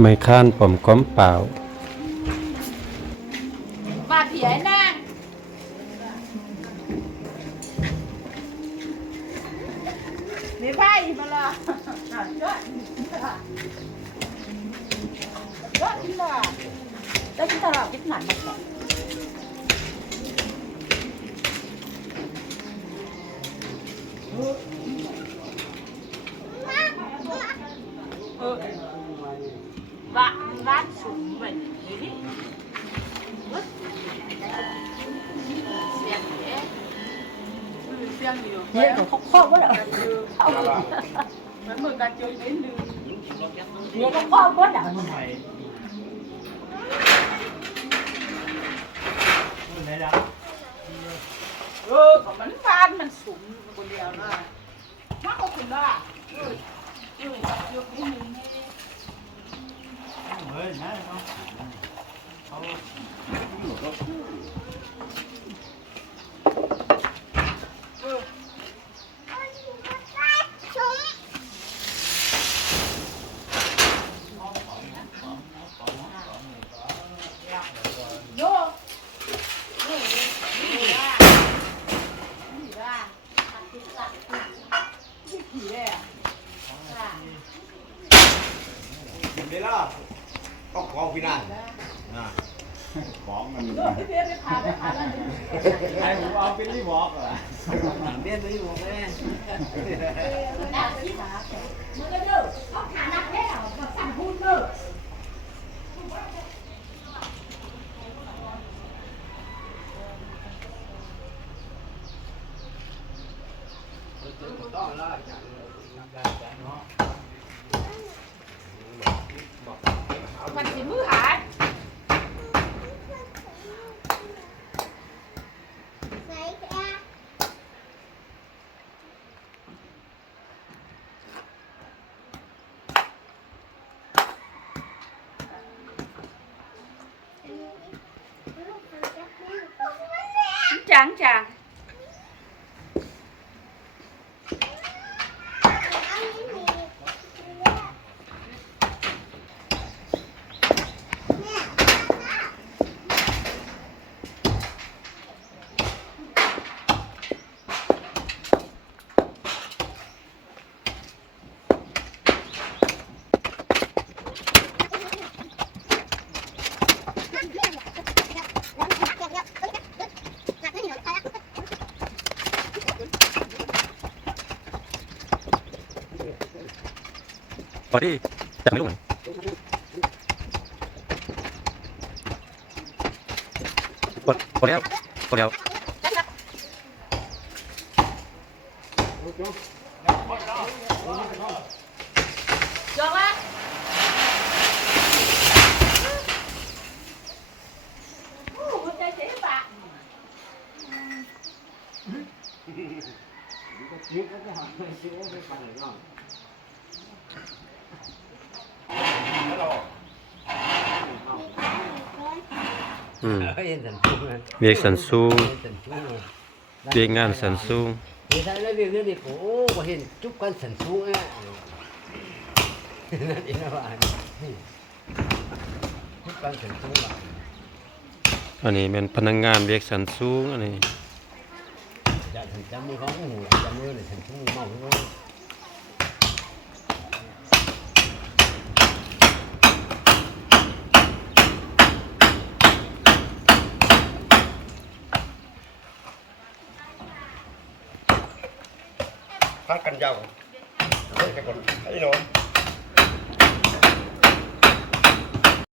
ไม่ค้านผมก้มเปล่าบาดเผียนางไม่ไปมาละยอดกินละได้กินตลอดกินหนันหมดเลยร้านสูงเหมือนนี่เสียงอยู่เนี่ยเขาครอบไว้เหรอเข้าเหมือนกันเจอนิดนึงเนี่ยเขาครอบไว้เหรอมันไหนของมันฟานมันสูงคนเดียวนะมากกว่าคุณล่ะยกนิดนึงเฮ้ยนะเขาโย่นี่ล่ะต้องขอพี่นั่นของมันใครผมเอาเป็นรีบบอกเหรอเบี้ยรีบบอกแม่มึงก็เด้อเขาขานักแค่แบบสั่งพูดเด้อต้องล่าจากเนาะมันสิมือหาจังจังพอดีแต่ไม่รู้ไหนพอแล้วพอแล้วจบละหัวใจเสียปะเวียกสันสูงเวียกงานสันสูงthì thấy lấy việc thì cổ có hiện chúc con sẵn xuống ấy nó đi nó bạn chúc con sẵn xuống bạn อันนี้เป็นพนักงานเวียกสันสูงอันนี้ dạ thành trăm mươi khó ngủ trăm mươi này thành xuống màu nó พักกันยาวเฮ้ยแค่คนไอ้หนู